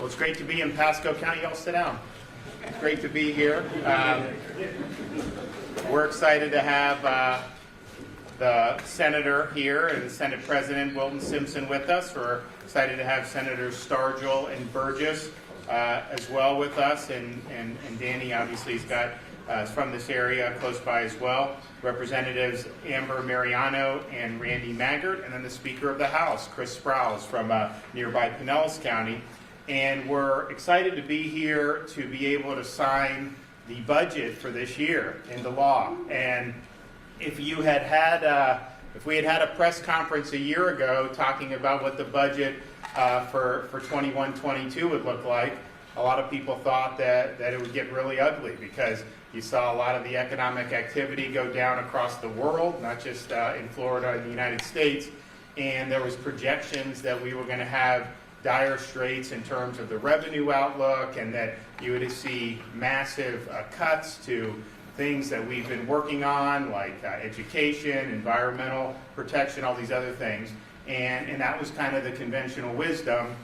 Well, it's great to be in Pasco County. Y'all sit down. It's great to be here. We're excited to have the Senator here and the Senate President Wilton Simpson with us. We're excited to have Senators Stargell and Burgess as well with us. And Danny obviously is from this area close by as well. Representatives Amber Mariano and Randy Maggart, and then the Speaker of the House, Chris Sprowls from nearby Pinellas County. And we're excited to be here to be able to sign the budget for this year into law. And if we had had a press conference a year ago talking about what the budget for 21-22 would look like, a lot of people thought that it would get really ugly because you saw a lot of the economic activity go down across the world, not just in Florida and the United States. And there was projections that we were going to have dire straits in terms of the revenue outlook, and that you would see massive cuts to things that we've been working on, like education, environmental protection, all these other things. And that was kind of the conventional wisdom.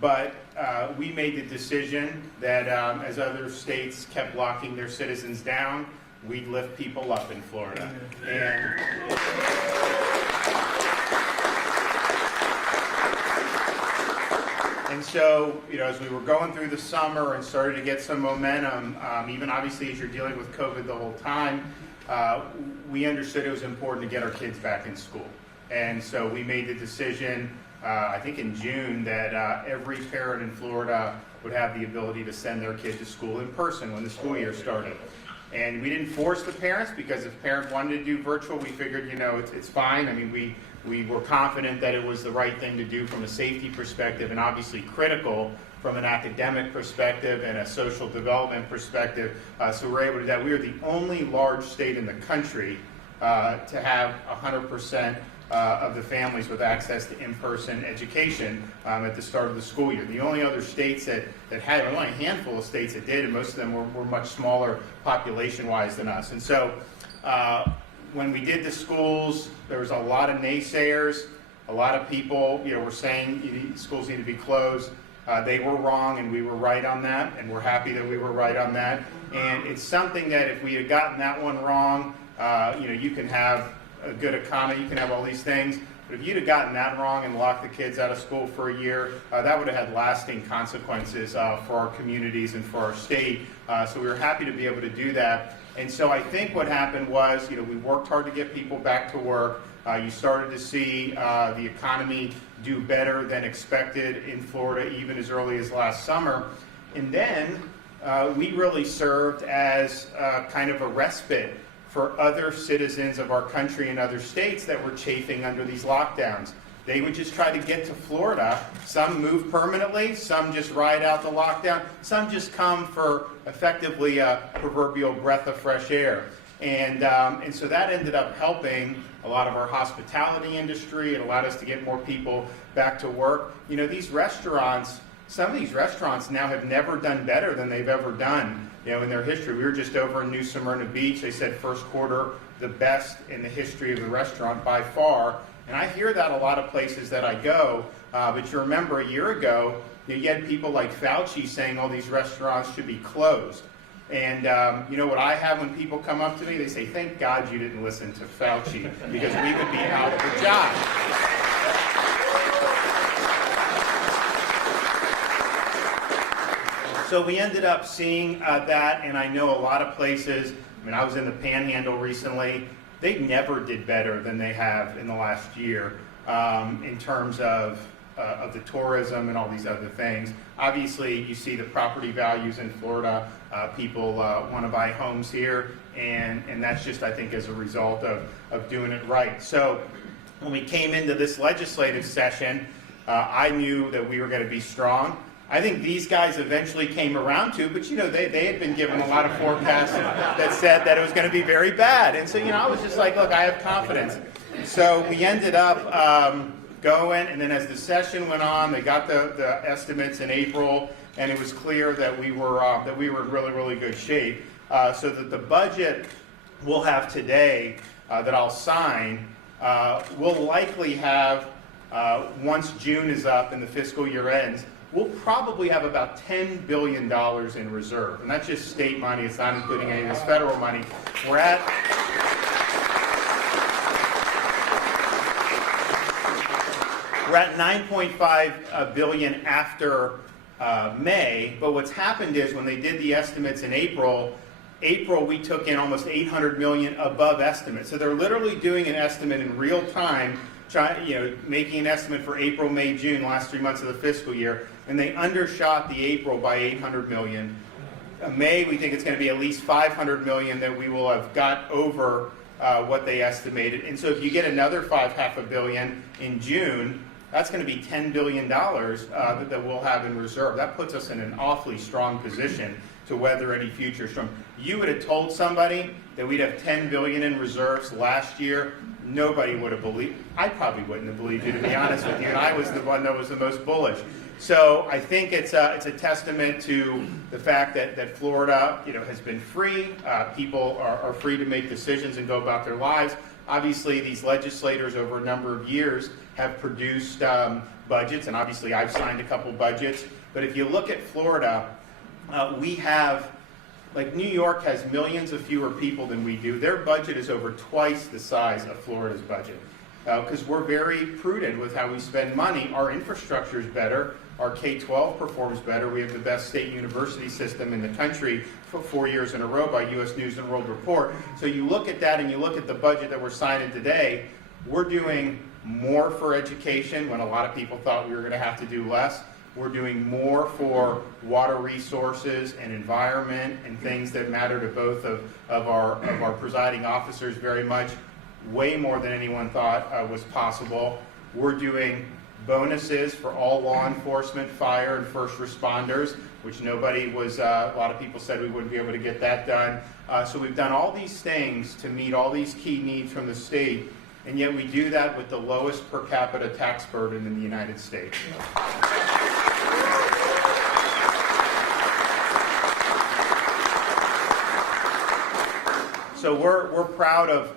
But we made the decision that as other states kept locking their citizens down, we'd lift people up in Florida. And so, as we were going through the summer and started to get some momentum, even obviously as you're dealing with COVID the whole time, we understood it was important to get our kids back in school. And so we made the decision, I think in June, that every parent in Florida would have the ability to send their kid to school in person when the school year started. And we didn't force the parents, because if parents wanted to do virtual, we figured, it's fine. I mean, we were confident that it was the right thing to do from a safety perspective, and obviously critical from an academic perspective and a social development perspective. So we were able to do that. We are the only large state in the country to have 100% of the families with access to in-person education at the start of the school year. The only other states that had, only a handful of states that did, and most of them were much smaller population-wise than us. And so when we did the schools, there was a lot of naysayers. A lot of people were saying schools need to be closed. They were wrong, and we were right on that, and we're happy that we were right on that. And it's something that if we had gotten that one wrong, you can have a good economy, you can have all these things, but if you'd have gotten that wrong and locked the kids out of school for a year, that would have had lasting consequences for our communities and for our state. So we were happy to be able to do that. And so I think what happened was, we worked hard to get people back to work. You started to see the economy do better than expected in Florida, even as early as last summer. And then we really served as kind of a respite for other citizens of our country and other states that were chafing under these lockdowns. They would just try to get to Florida. Some move permanently, some just ride out the lockdown, some just come for effectively a proverbial breath of fresh air. And so that ended up helping a lot of our hospitality industry. It allowed us to get more people back to work. These restaurants, some of these restaurants now have never done better than they've ever done, in their history. We were just over in New Smyrna Beach. They said first quarter, the best in the history of the restaurant by far. And I hear that a lot of places that I go. But you remember a year ago, you had people like Fauci saying all these restaurants should be closed. And what I have when people come up to me, they say, thank God you didn't listen to Fauci, because we would be out of a job. So we ended up seeing that, and I know a lot of places, I was in the Panhandle recently, they never did better than they have in the last year in terms of the tourism and all these other things. Obviously, you see the property values in Florida. People want to buy homes here, and that's just, I think, as a result of doing it right. So when we came into this legislative session, I knew that we were going to be strong. I think these guys eventually came around to, but they had been given a lot of forecasts that said that it was going to be very bad. And so, I was just like, look, I have confidence. So we ended up going, and then as the session went on, they got the estimates in April, and it was clear that we were in really, really good shape. So that the budget we'll have today that I'll sign will likely have, once June is up and the fiscal year ends, we'll probably have about $10 billion in reserve. And that's just state money. It's not including any of this federal money. We're at 9.5 billion after May, but what's happened is when they did the estimates in April, we took in almost 800 million above estimate. So they're literally doing an estimate in real time, making an estimate for April, May, June, last 3 months of the fiscal year, and they undershot the April by 800 million. May, we think it's going to be at least 500 million that we will have got over what they estimated. And so if you get another half a billion in June, that's going to be $10 billion that we'll have in reserve. That puts us in an awfully strong position to weather any future storm. You would have told somebody that we'd have $10 billion in reserves last year, nobody would have believed. I probably wouldn't have believed you, to be honest with you, and I was the one that was the most bullish. So I think it's a testament to the fact that Florida, has been free. People are free to make decisions and go about their lives. Obviously, these legislators over a number of years have produced budgets, and obviously I've signed a couple budgets. But if you look at Florida, we have, like New York has millions of fewer people than we do. Their budget is over twice the size of Florida's budget because we're very prudent with how we spend money. Our infrastructure is better. Our K-12 performs better. We have the best state university system in the country for 4 years in a row by U.S. News and World Report. So you look at that and you look at the budget that we're signing today, we're doing more for education when a lot of people thought we were going to have to do less. We're doing more for water resources and environment and things that matter to both of our presiding officers very much, way more than anyone thought was possible. We're doing bonuses for all law enforcement, fire, and first responders, which nobody was, a lot of people said we wouldn't be able to get that done. So we've done all these things to meet all these key needs from the state, and yet we do that with the lowest per capita tax burden in the United States. So we're proud of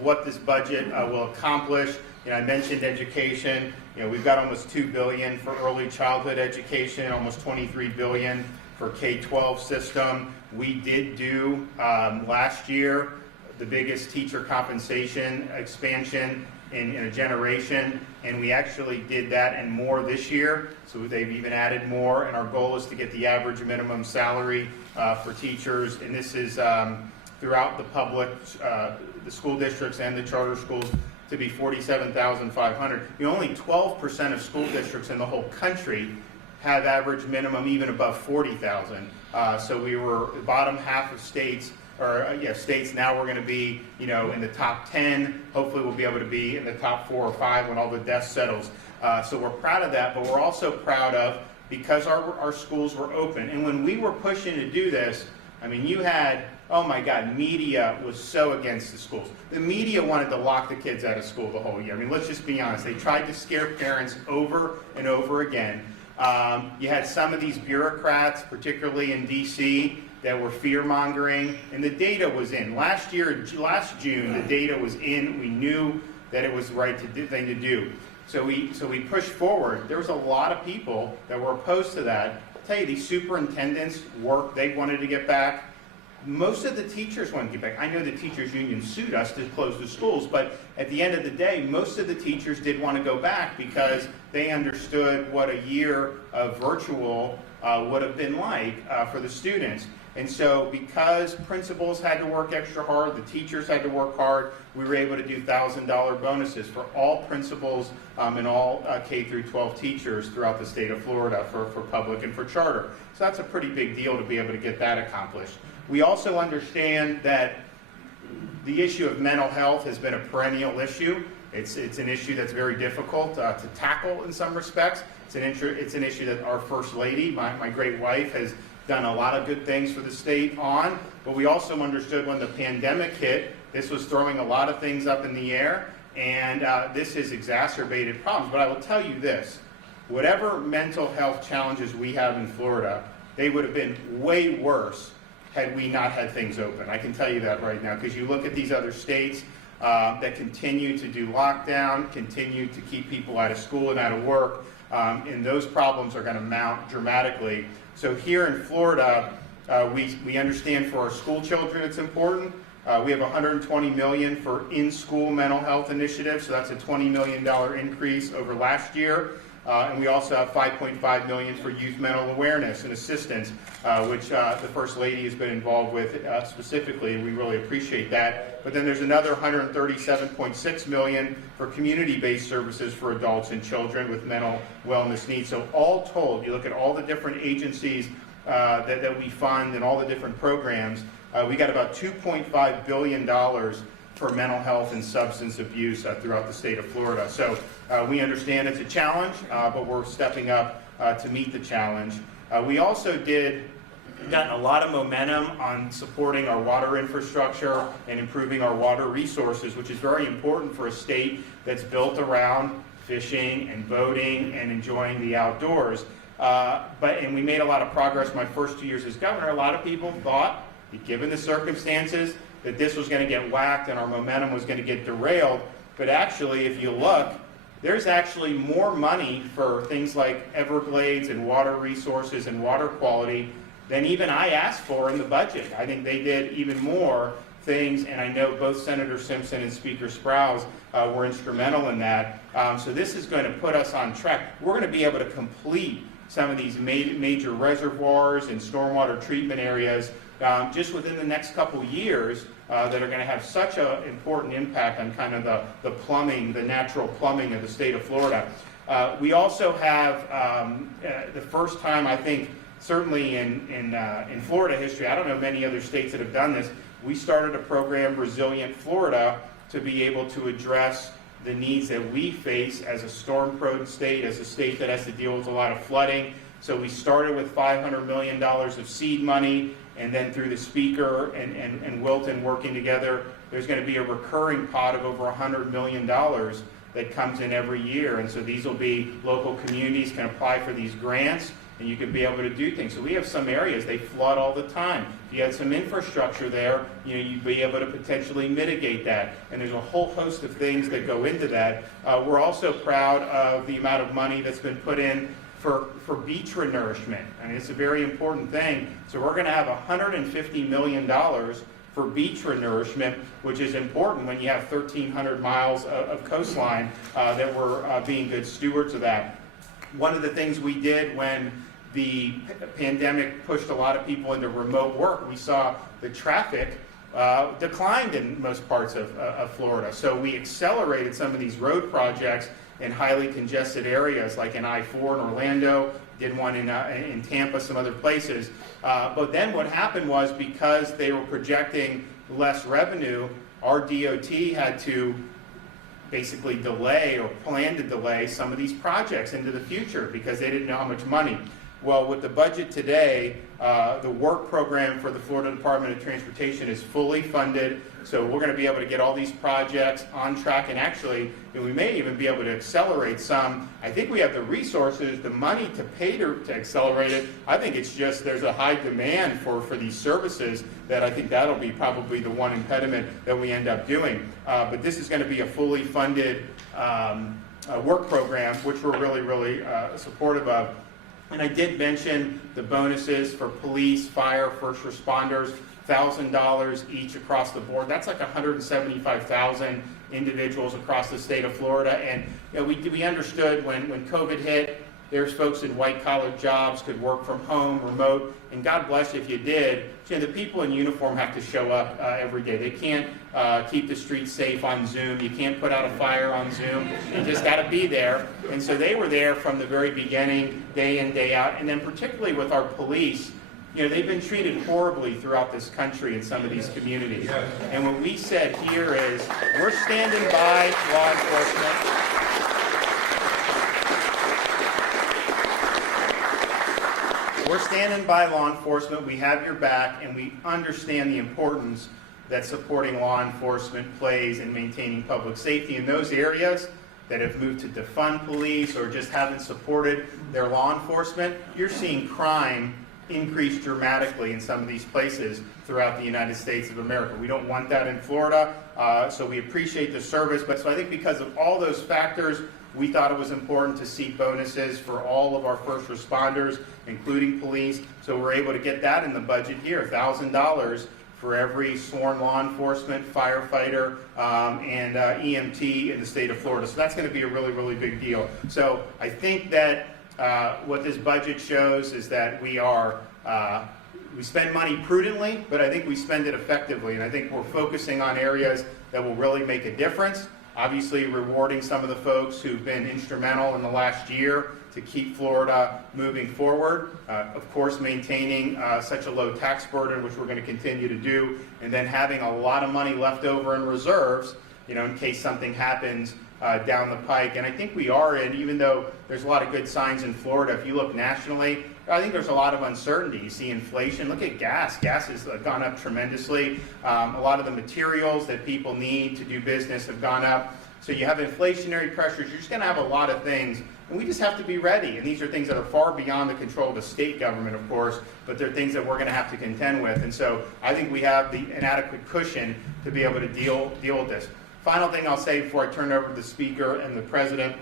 what this budget will accomplish. I mentioned education. We've got almost $2 billion for early childhood education, almost $23 billion for K-12 system. We did do last year the biggest teacher compensation expansion in a generation, and we actually did that and more this year. So they've even added more, and our goal is to get the average minimum salary for teachers, and this is throughout the public, the school districts and the charter schools, to be $47,500. Only 12% of school districts in the whole country have average minimum even above $40,000. So we were the bottom half of states, states. Now we're going to be, in the top 10. Hopefully we'll be able to be in the top 4 or 5 when all the dust settles. So we're proud of that, but we're also proud of, because our schools were open. And when we were pushing to do this, you had, oh my God, media was so against the schools. The media wanted to lock the kids out of school the whole year. Let's just be honest. They tried to scare parents over and over again. You had some of these bureaucrats, particularly in D.C., that were fear-mongering, and the data was in. Last June, the data was in. We knew that it was the right thing to do. So we pushed forward. There was a lot of people that were opposed to that. I'll tell you, these superintendents they wanted to get back. Most of the teachers wanted to get back. I know the teachers union sued us to close the schools, but at the end of the day, most of the teachers did want to go back because they understood what a year of virtual would have been like for the students. And so because principals had to work extra hard, the teachers had to work hard, we were able to do $1,000 bonuses for all principals and all K through 12 teachers throughout the state of Florida for public and for charter. So that's a pretty big deal to be able to get that accomplished. We also understand that the issue of mental health has been a perennial issue. It's an issue that's very difficult to tackle in some respects. It's an issue that our First Lady, my great wife, has done a lot of good things for the state on, but we also understood when the pandemic hit, this was throwing a lot of things up in the air, and this has exacerbated problems. But I will tell you this, whatever mental health challenges we have in Florida, they would have been way worse had we not had things open. I can tell you that right now, because you look at these other states that continue to do lockdown, continue to keep people out of school and out of work. and those problems are going to mount dramatically. So here in Florida, we understand for our school children it's important. We have $120 million for in-school mental health initiatives, so that's a $20 million increase over last year. And we also have $5.5 million for youth mental awareness and assistance, which the First Lady has been involved with specifically, and we really appreciate that. But then there's another $137.6 million for community-based services for adults and children with mental wellness needs. So all told, you look at all the different agencies that we fund and all the different programs, we got about $2.5 billion for mental health and substance abuse throughout the state of Florida. So we understand it's a challenge, but we're stepping up to meet the challenge. We also gotten a lot of momentum on supporting our water infrastructure and improving our water resources, which is very important for a state that's built around fishing and boating and enjoying the outdoors. And we made a lot of progress my first 2 years as governor. A lot of people thought, given the circumstances, that this was going to get whacked and our momentum was going to get derailed. But actually, if you look, there's actually more money for things like Everglades and water resources and water quality than even I asked for in the budget. I think they did even more things, and I know both Senator Simpson and Speaker Sprowls were instrumental in that. So this is going to put us on track. We're going to be able to complete some of these major reservoirs and stormwater treatment areas just within the next couple years that are going to have such an important impact on kind of the plumbing, the natural plumbing of the state of Florida. We also have the first time, I think, certainly in Florida history, I don't know many other states that have done this, we started a program, Resilient Florida, to be able to address the needs that we face as a storm-prone state, as a state that has to deal with a lot of flooding. So we started with $500 million of seed money, and then through the Speaker and Wilton working together, there's going to be a recurring pot of over $100 million that comes in every year. And so these will be local communities can apply for these grants, and you can be able to do things. So we have some areas, they flood all the time. If you had some infrastructure there, you'd be able to potentially mitigate that. And there's a whole host of things that go into that. We're also proud of the amount of money that's been put in for beach renourishment. I mean, it's a very important thing. So we're going to have $150 million for beach renourishment, which is important when you have 1,300 miles of coastline that we're being good stewards of that. One of the things we did when the pandemic pushed a lot of people into remote work, we saw the traffic declined in most parts of Florida. So we accelerated some of these road projects in highly congested areas like in I-4 in Orlando, did one in Tampa, some other places. But then what happened was, because they were projecting less revenue, our DOT had to basically delay or plan to delay some of these projects into the future because they didn't know how much money. Well, with the budget today, the work program for the Florida Department of Transportation is fully funded, so we're going to be able to get all these projects on track, and actually, we may even be able to accelerate some. I think we have the resources, the money to pay to accelerate it. I think it's just there's a high demand for these services that I think that'll be probably the one impediment that we end up doing. But this is going to be a fully funded work program, which we're really, really supportive of. And I did mention the bonuses for police, fire, first responders, $1,000 each across the board. That's like 175,000 individuals across the state of Florida. And we understood when COVID hit, there's folks in white-collar jobs could work from home, remote, and God bless you if you did. The people in uniform have to show up every day. They can't keep the streets safe on Zoom. You can't put out a fire on Zoom. You just got to be there. And so they were there from the very beginning, day in, day out. And then particularly with our police, they've been treated horribly throughout this country in some of these communities. And what we said here is, we're standing by law enforcement. We're standing by law enforcement, we have your back, and we understand the importance that supporting law enforcement plays in maintaining public safety in those areas that have moved to defund police or just haven't supported their law enforcement. You're seeing crime increase dramatically in some of these places throughout the United States of America. We don't want that in Florida, so we appreciate the service. But so I think because of all those factors, We thought it was important to see bonuses for all of our first responders, including police, so we're able to get that in the budget here, $1,000 for every sworn law enforcement, firefighter, and EMT in the state of Florida. So that's going to be a really, really big deal. So I think that what this budget shows is that we spend money prudently, but I think we spend it effectively. And I think we're focusing on areas that will really make a difference. Obviously, rewarding some of the folks who've been instrumental in the last year to keep Florida moving forward. Of course, maintaining such a low tax burden, which we're going to continue to do, and then having a lot of money left over in reserves, in case something happens down the pike. And I think we are in, even though there's a lot of good signs in Florida, if you look nationally, I think there's a lot of uncertainty. You see inflation. Look at gas. Gas has gone up tremendously. A lot of the materials that people need to do business have gone up. So you have inflationary pressures. You're just going to have a lot of things. And we just have to be ready. And these are things that are far beyond the control of the state government, of course, but they're things that we're going to have to contend with. And so I think we have an adequate cushion to be able to deal with this. Final thing I'll say before I turn it over to the Speaker and the President,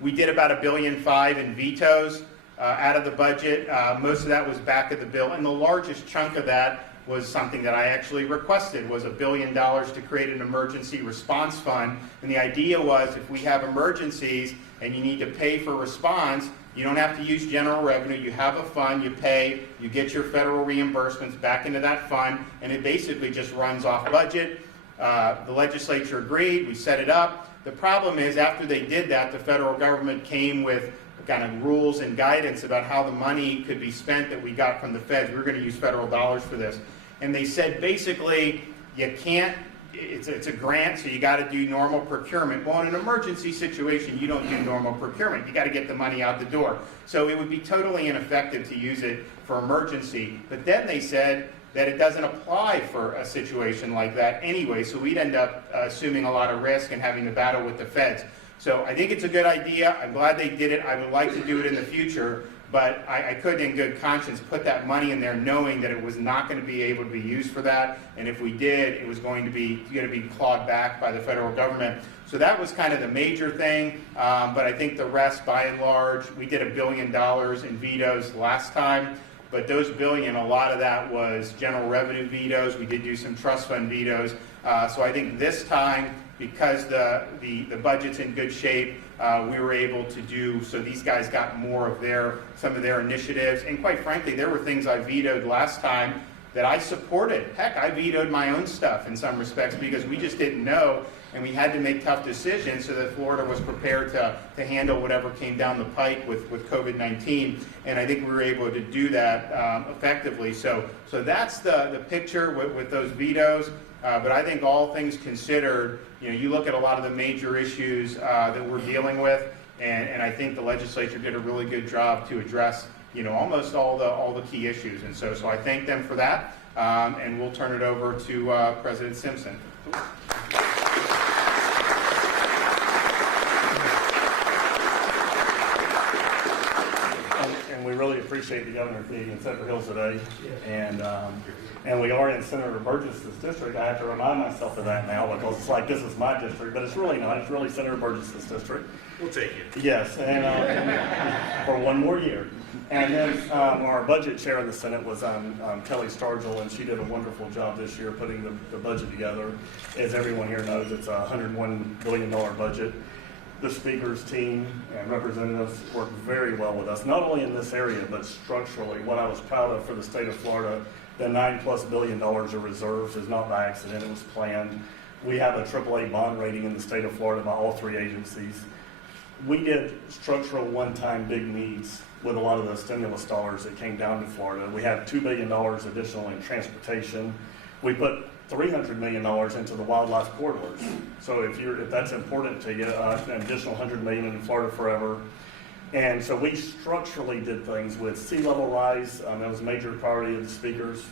we did about $1.5 billion in vetoes out of the budget. Most of that was back of the bill, and the largest chunk of that was something that I actually requested, was $1 billion to create an emergency response fund. And the idea was, if we have emergencies and you need to pay for response, you don't have to use general revenue. You have a fund, you pay, you get your federal reimbursements back into that fund, and it basically just runs off budget. The legislature agreed, we set it up. The problem is, after they did that, the federal government came with kind of rules and guidance about how the money could be spent that we got from the feds. We were going to use federal dollars for this. And they said, basically, you can't, it's a grant, so you got to do normal procurement. Well, in an emergency situation, you don't do normal procurement. You got to get the money out the door. So it would be totally ineffective to use it for emergency. But then they said that it doesn't apply for a situation like that anyway, so we'd end up assuming a lot of risk and having to battle with the feds. So I think it's a good idea. I'm glad they did it. I would like to do it in the future, but I couldn't in good conscience put that money in there knowing that it was not going to be able to be used for that, and if we did, it was going to be clawed back by the federal government. So that was kind of the major thing, but I think the rest, by and large, we did $1 billion in vetoes last time, but those billion, a lot of that was general revenue vetoes. We did do some trust fund vetoes. So I think this time, because the budget's in good shape, we were able to do, so these guys got more of some of their initiatives. And quite frankly, there were things I vetoed last time that I supported. Heck, I vetoed my own stuff in some respects because we just didn't know, and we had to make tough decisions so that Florida was prepared to handle whatever came down the pike with COVID-19. And I think we were able to do that effectively. So that's the picture with those vetoes. But I think all things considered, you look at a lot of the major issues that we're dealing with, and I think the legislature did a really good job to address, almost all the key issues. And so I thank them for that, and we'll turn it over to President Simpson. And we really appreciate the governor being in Zephyrhills today, and we are in Senator Burgess's district. I have to remind myself of that now because it's like this is my district, but it's really not. It's really Senator Burgess's district. We'll take it. Yes, and for one more year. And then our budget chair in the Senate was Kelly Stargell, and she did a wonderful job this year putting the budget together. As everyone here knows, it's a $101 billion budget. The Speaker's team and representatives worked very well with us, not only in this area, but structurally. What I was proud of for the state of Florida, the $9+ billion of reserves is not by accident, it was planned. We have a AAA bond rating in the state of Florida by all three agencies. We did structural one-time big needs with a lot of the stimulus dollars that came down to Florida. We had $2 billion additional in transportation. We put $300 million into the wildlife corridors. So if that's important to you, an additional $100 million in Florida Forever. And so we structurally did things with sea level rise. That was a major priority of the speakers.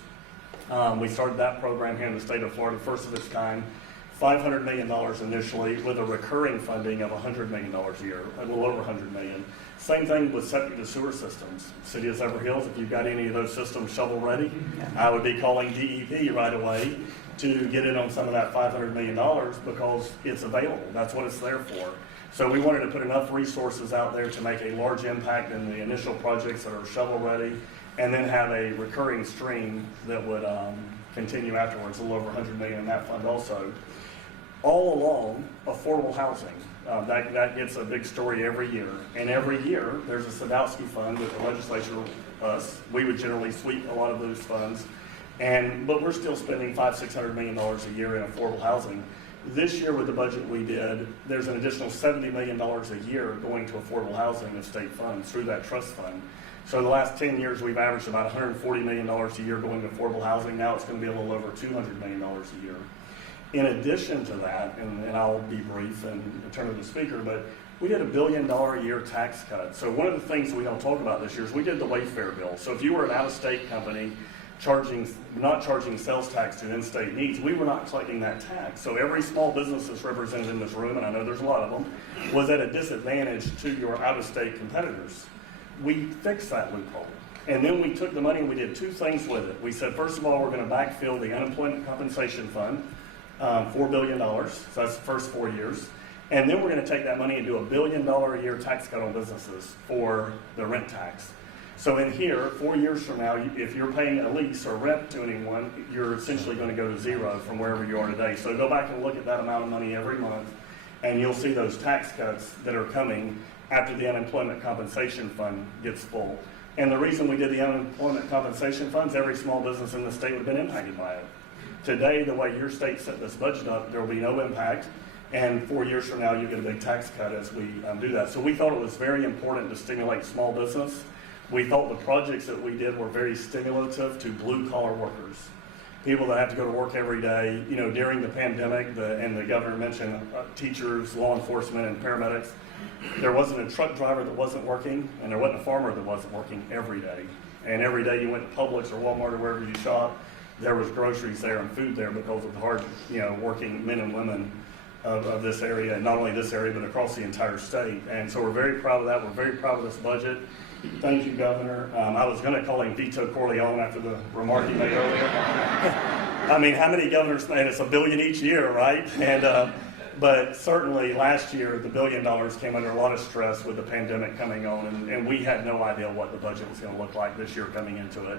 We started that program here in the state of Florida, first of its kind. $500 million initially with a recurring funding of $100 million a year, a little over $100 million. Same thing with septic to sewer systems. City of Zephyrhills, if you've got any of those systems shovel ready, I would be calling DEP right away to get in on some of that $500 million because it's available. That's what it's there for. So we wanted to put enough resources out there to make a large impact in the initial projects that are shovel ready, and then have a recurring stream that would continue afterwards, a little over $100 million in that fund also. All along, affordable housing. That gets a big story every year. And every year, there's a Sadowski fund that the legislature, us, we would generally sweep a lot of those funds. But we're still spending $500–600 million a year in affordable housing. This year with the budget we did, there's an additional $70 million a year going to affordable housing of state funds through that trust fund. So in the last 10 years, we've averaged about $140 million a year going to affordable housing. Now it's going to be a little over $200 million a year. In addition to that, and I'll be brief and turn to the speaker, but we did $1 billion a year tax cut. So one of the things we don't talk about this year is we did the Wayfair bill. So if you were an out-of-state company not charging sales tax to in-state needs, we were not collecting that tax. So every small business that's represented in this room, and I know there's a lot of them, was at a disadvantage to your out-of-state competitors. We fixed that loophole. And then we took the money and we did two things with it. We said, first of all, we're going to backfill the unemployment compensation fund, $4 billion, so that's the first 4 years. And then we're going to take that money and do $1 billion a year tax cut on businesses for the rent tax. So in here, 4 years from now, if you're paying a lease or rent to anyone, you're essentially going to go to zero from wherever you are today. So go back and look at that amount of money every month, and you'll see those tax cuts that are coming after the unemployment compensation fund gets full. And the reason we did the unemployment compensation funds, every small business in the state would have been impacted by it. Today, the way your state set this budget up, there will be no impact. And 4 years from now, you get a big tax cut as we do that. So we thought it was very important to stimulate small business. We thought the projects that we did were very stimulative to blue-collar workers, people that have to go to work every day. You know, during the pandemic, and the governor mentioned teachers, law enforcement, and paramedics. There wasn't a truck driver that wasn't working, and there wasn't a farmer that wasn't working every day. And every day you went to Publix or Walmart or wherever you shop, there was groceries there and food there because of the hard, working men and women of this area, and not only this area, but across the entire state. And so we're very proud of that. We're very proud of this budget. Thank you, Governor. I was going to call him Veto Corleone after the remark he made earlier. I mean, how many governors made us $1 billion each year, right? But certainly last year, the $1 billion came under a lot of stress with the pandemic coming on, and we had no idea what the budget was going to look like this year coming into it.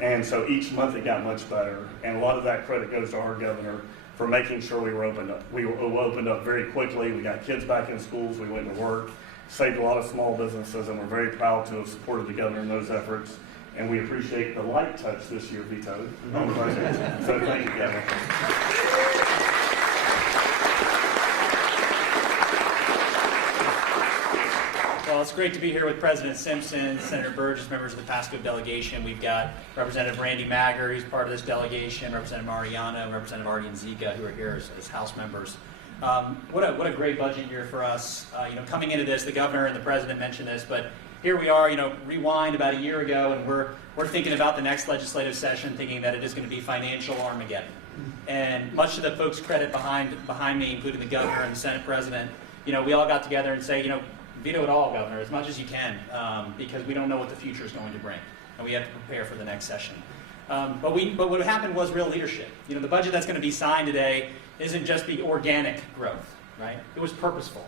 And so each month it got much better, and a lot of that credit goes to our governor for making sure we were opened up. We were opened up very quickly. We got kids back in schools. We went to work, saved a lot of small businesses, and we're very proud to have supported the governor in those efforts. And we appreciate the light touch this year, Vetoes, on the budget. So thank you, Governor. Well, it's great to be here with President Simpson, Senator Burgess, members of the Pasco delegation. We've got Representative Randy Mager, who's part of this delegation, Representative Mariano, Representative Artie and Zika, who are here as House members. What a great budget year for us. Coming into this, the governor and the president mentioned this, but here we are, rewind about a year ago, and we're thinking about the next legislative session, thinking that it is going to be financial Armageddon. And much to the folks' credit behind me, including the governor and the Senate president, we all got together and say, veto it all, Governor, as much as you can, because we don't know what the future is going to bring, and we have to prepare for the next session. But what happened was real leadership. The budget that's going to be signed today isn't just the organic growth, right? It was purposeful.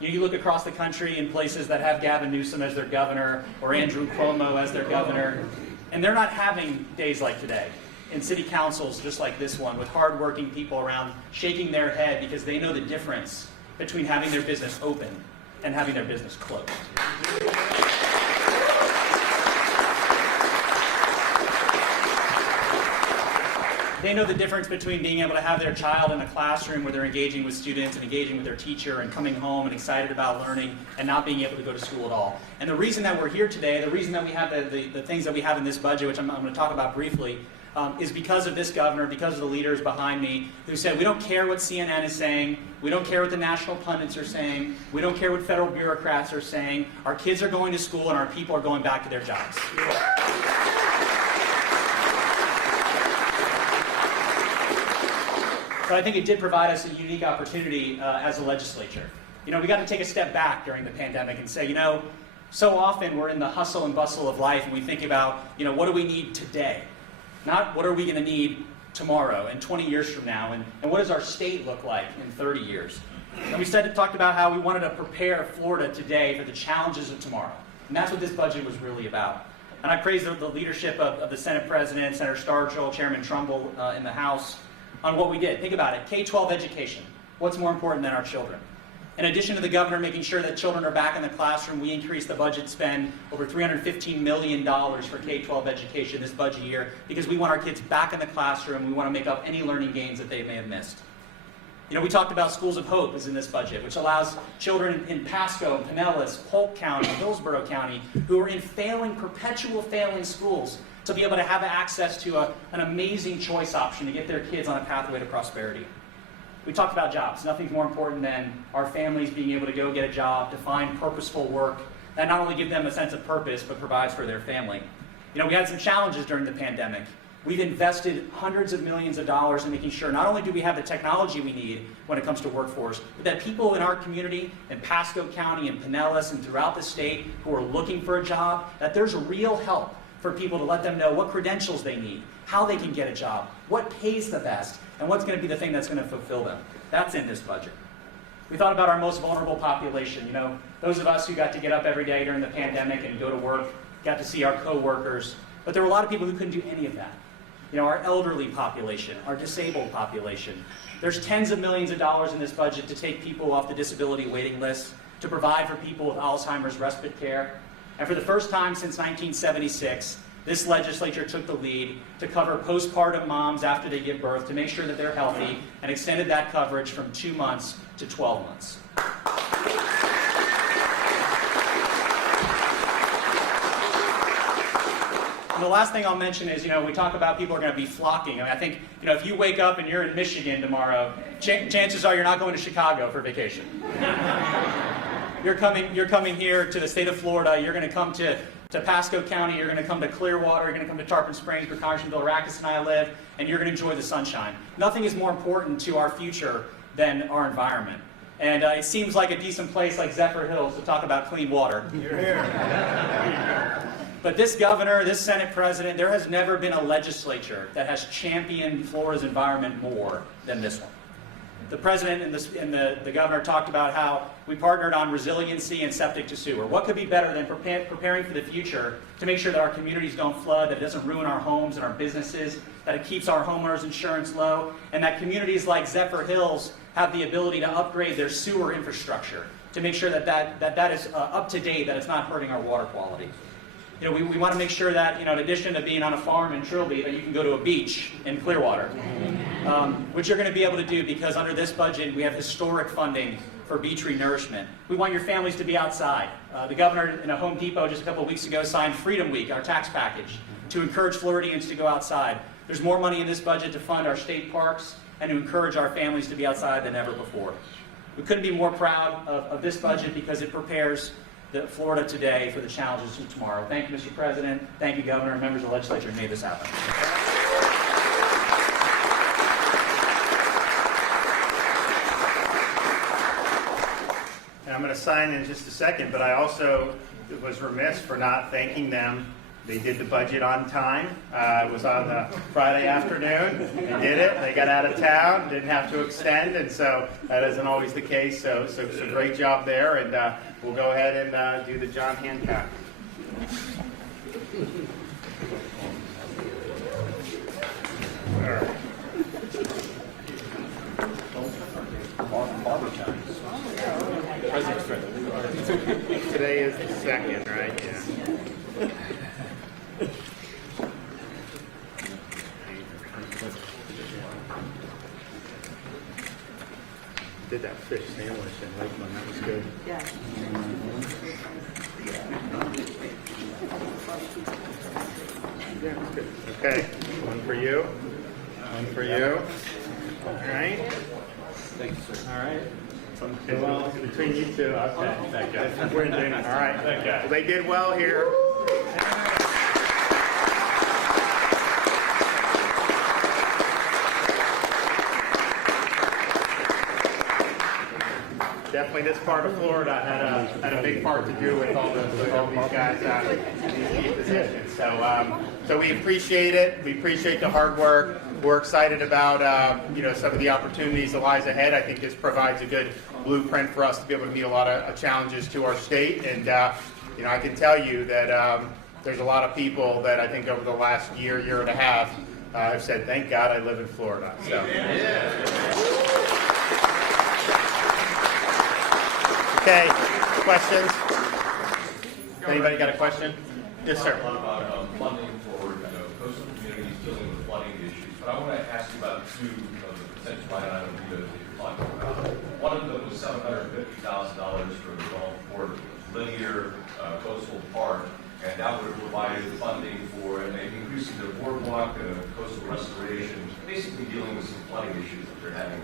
You look across the country in places that have Gavin Newsom as their governor or Andrew Cuomo as their governor, and they're not having days like today in city councils just like this one with hardworking people around shaking their head because they know the difference between having their business open and having their business closed. They know the difference between being able to have their child in a classroom where they're engaging with students and engaging with their teacher and coming home and excited about learning and not being able to go to school at all. And the reason that we're here today, the reason that we have the things that we have in this budget, which I'm going to talk about briefly, is because of this governor, because of the leaders behind me who said, we don't care what CNN is saying, we don't care what the national pundits are saying, we don't care what federal bureaucrats are saying, our kids are going to school and our people are going back to their jobs. So I think it did provide us a unique opportunity as a legislature. We got to take a step back during the pandemic and say, so often we're in the hustle and bustle of life and we think about, what do we need today? Not what are we going to need tomorrow and 20 years from now, and what does our state look like in 30 years? And we talked about how we wanted to prepare Florida today for the challenges of tomorrow. And that's what this budget was really about. And I praise the leadership of the Senate President, Senator Starchel, Chairman Trumbull in the House on what we did. Think about it, K-12 education. What's more important than our children? In addition to the governor making sure that children are back in the classroom, we increased the budget spend over $315 million for K-12 education this budget year because we want our kids back in the classroom. We want to make up any learning gains that they may have missed. You know, we talked about Schools of Hope is in this budget, which allows children in Pasco, Pinellas, Polk County, Hillsborough County, who are in perpetual failing schools, to be able to have access to an amazing choice option to get their kids on a pathway to prosperity. We talked about jobs. Nothing's more important than our families being able to go get a job, to find purposeful work that not only give them a sense of purpose, but provides for their family. You know, we had some challenges during the pandemic. We've invested hundreds of millions of dollars in making sure not only do we have the technology we need when it comes to workforce, but that people in our community, in Pasco County, in Pinellas, and throughout the state who are looking for a job, that there's real help for people to let them know what credentials they need, how they can get a job, what pays the best, and what's going to be the thing that's going to fulfill them. That's in this budget. We thought about our most vulnerable population. You know, those of us who got to get up every day during the pandemic and go to work, got to see our co-workers, but there were a lot of people who couldn't do any of that. You know, our elderly population, our disabled population. There's tens of millions of dollars in this budget to take people off the disability waiting list, to provide for people with Alzheimer's respite care. And for the first time since 1976, this legislature took the lead to cover postpartum moms after they give birth, to make sure that they're healthy, and extended that coverage from 2 months to 12 months. And the last thing I'll mention is, you know, we talk about people are going to be flocking. I mean, I think, you know, if you wake up and you're in Michigan tomorrow, chances are you're not going to Chicago for vacation. You're coming here to the state of Florida. You're going to come to Pasco County. You're going to come to Clearwater. You're going to come to Tarpon Springs, where Congressman Bill Rackus and I live, and you're going to enjoy the sunshine. Nothing is more important to our future than our environment. And it seems like a decent place like Zephyrhills to talk about clean water. You're here. But this governor, this Senate president, there has never been a legislature that has championed Florida's environment more than this one. The president and the governor talked about how we partnered on resiliency and septic to sewer. What could be better than preparing for the future to make sure that our communities don't flood, that it doesn't ruin our homes and our businesses, that it keeps our homeowners' insurance low, and that communities like Zephyrhills have the ability to upgrade their sewer infrastructure to make sure that is up to date, that it's not hurting our water quality. You know, we want to make sure that, you know, in addition to being on a farm in Trilby, that you can go to a beach in Clearwater, which you're going to be able to do because under this budget we have historic funding for beach renourishment. We want your families to be outside. The governor in a Home Depot just a couple of weeks ago signed Freedom Week, our tax package, to encourage Floridians to go outside. There's more money in this budget to fund our state parks and to encourage our families to be outside than ever before. We couldn't be more proud of this budget because it prepares Florida today for the challenges of tomorrow. Thank you, Mr. President. Thank you, Governor, and members of the legislature who made this happen. And I'm going to sign in just a second, but I also was remiss for not thanking them. They did the budget on time. It was on the Friday afternoon. They did it. They got out of town, didn't have to extend, and so that isn't always the case. So great job there, and we'll go ahead and do the John Hancock. All right. Today is the second, right? Yeah. Did that fish sandwich in Lakeland, that was good. Yeah. Yeah, that's good. Okay, one for you, one for you. All right. Thank you, sir. All right. Well, between you two, okay. That guy. We're in dinner. All right. That guy. Well, they did well here. Definitely, this part of Florida had a big part to do with all these guys in these positions. So we appreciate it. We appreciate the hard work. We're excited about some of the opportunities that lies ahead. I think this provides a good blueprint for us to be able to meet a lot of challenges to our state. And I can tell you that there's a lot of people that I think over the last year and a half have said, "Thank God I live in Florida." So. Okay, questions? Anybody got a question? Yes, sir. A lot about funding for coastal communities dealing with flooding issues, but I want to ask you about two of the potential line items that you're talking about. One of them was $750,000 for the Gulfport linear coastal park, and that would have provided funding for increasing the boardwalk, coastal restoration, basically dealing with some flooding issues that they're having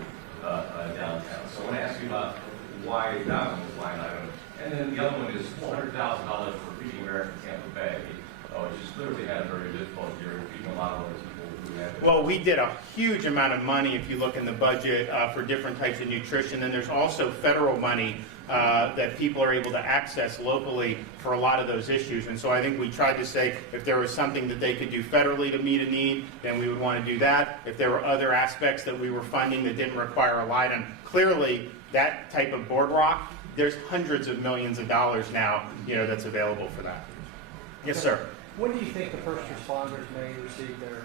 downtown. So I want to ask you about why that one was line item. And then the other one is $400,000 for Feeding America Tampa Bay, which has clearly had a very difficult year and feeding a lot of other people who have. Well, we did a huge amount of money, if you look in the budget, for different types of nutrition. And there's also federal money that people are able to access locally for a lot of those issues. And so I think we tried to say if there was something that they could do federally to meet a need, then we would want to do that. If there were other aspects that we were funding that didn't require a line item, clearly that type of boardwalk, there's hundreds of millions of dollars now, that's available for that. Yes, sir. When do you think the first responders may receive their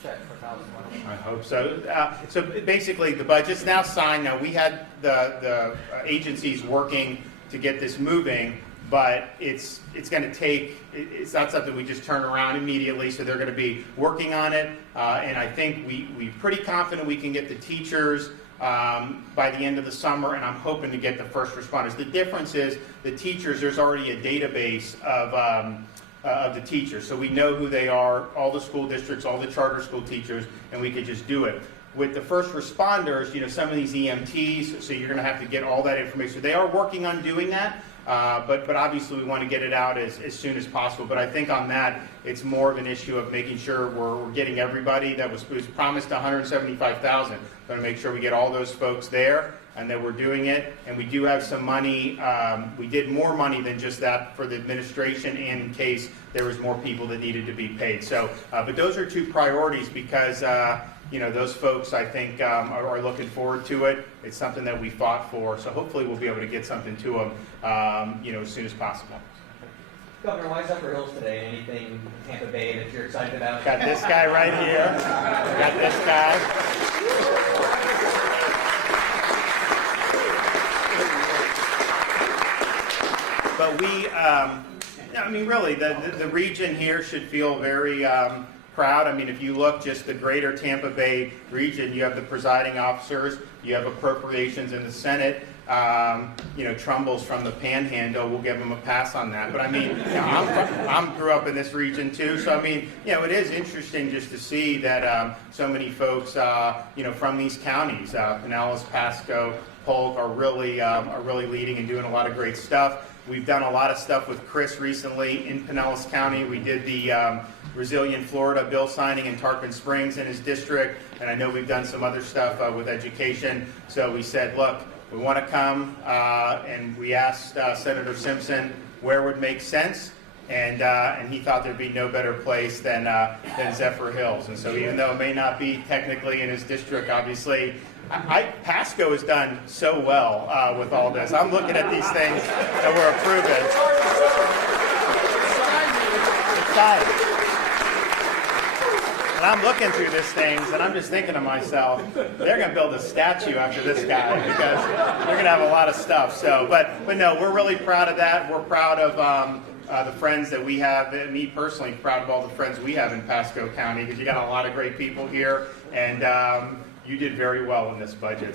check for $1,000? I hope so. So basically, the budget's now signed. Now, we had the agencies working to get this moving, but it's going to take, it's not something we just turn around immediately, so they're going to be working on it. And I think we're pretty confident we can get the teachers by the end of the summer, and I'm hoping to get the first responders. The difference is the teachers, there's already a database of the teachers, so we know who they are, all the school districts, all the charter school teachers, and we could just do it. With the first responders, some of these EMTs, so you're going to have to get all that information. They are working on doing that, but obviously we want to get it out as soon as possible. But I think on that, it's more of an issue of making sure we're getting everybody that was promised 175,000. Going to make sure we get all those folks there and that we're doing it. And we do have some money. We did more money than just that for the administration and in case there was more people that needed to be paid. So, but those are two priorities because those folks, I think, are looking forward to it. It's something that we fought for, so hopefully we'll be able to get something to them, as soon as possible. Governor, why Zephyrhills today? Anything in Tampa Bay that you're excited about? Got this guy right here. Got this guy. But really, the region here should feel very proud. I mean, if you look just the greater Tampa Bay region, you have the presiding officers, you have appropriations in the Senate. Trumbull's from the Panhandle, we'll give him a pass on that. But I mean, I'm grew up in this region too, so I mean, it is interesting just to see that so many folks, from these counties, Pinellas, Pasco, Polk, are really leading and doing a lot of great stuff. We've done a lot of stuff with Chris recently in Pinellas County. We did the Resilient Florida bill signing in Tarpon Springs in his district, and I know we've done some other stuff with education. So we said, look, we want to come, and we asked Senator Simpson where would make sense, and he thought there'd be no better place than Zephyrhills. And so even though it may not be technically in his district, obviously, Pasco has done so well with all this. I'm looking at these things that we're approving. And I'm looking through these things, and I'm just thinking to myself, they're going to build a statue after this guy because they're going to have a lot of stuff. So, but no, we're really proud of that. We're proud of the friends that we have. Me personally, proud of all the friends we have in Pasco County because you got a lot of great people here, and you did very well in this budget.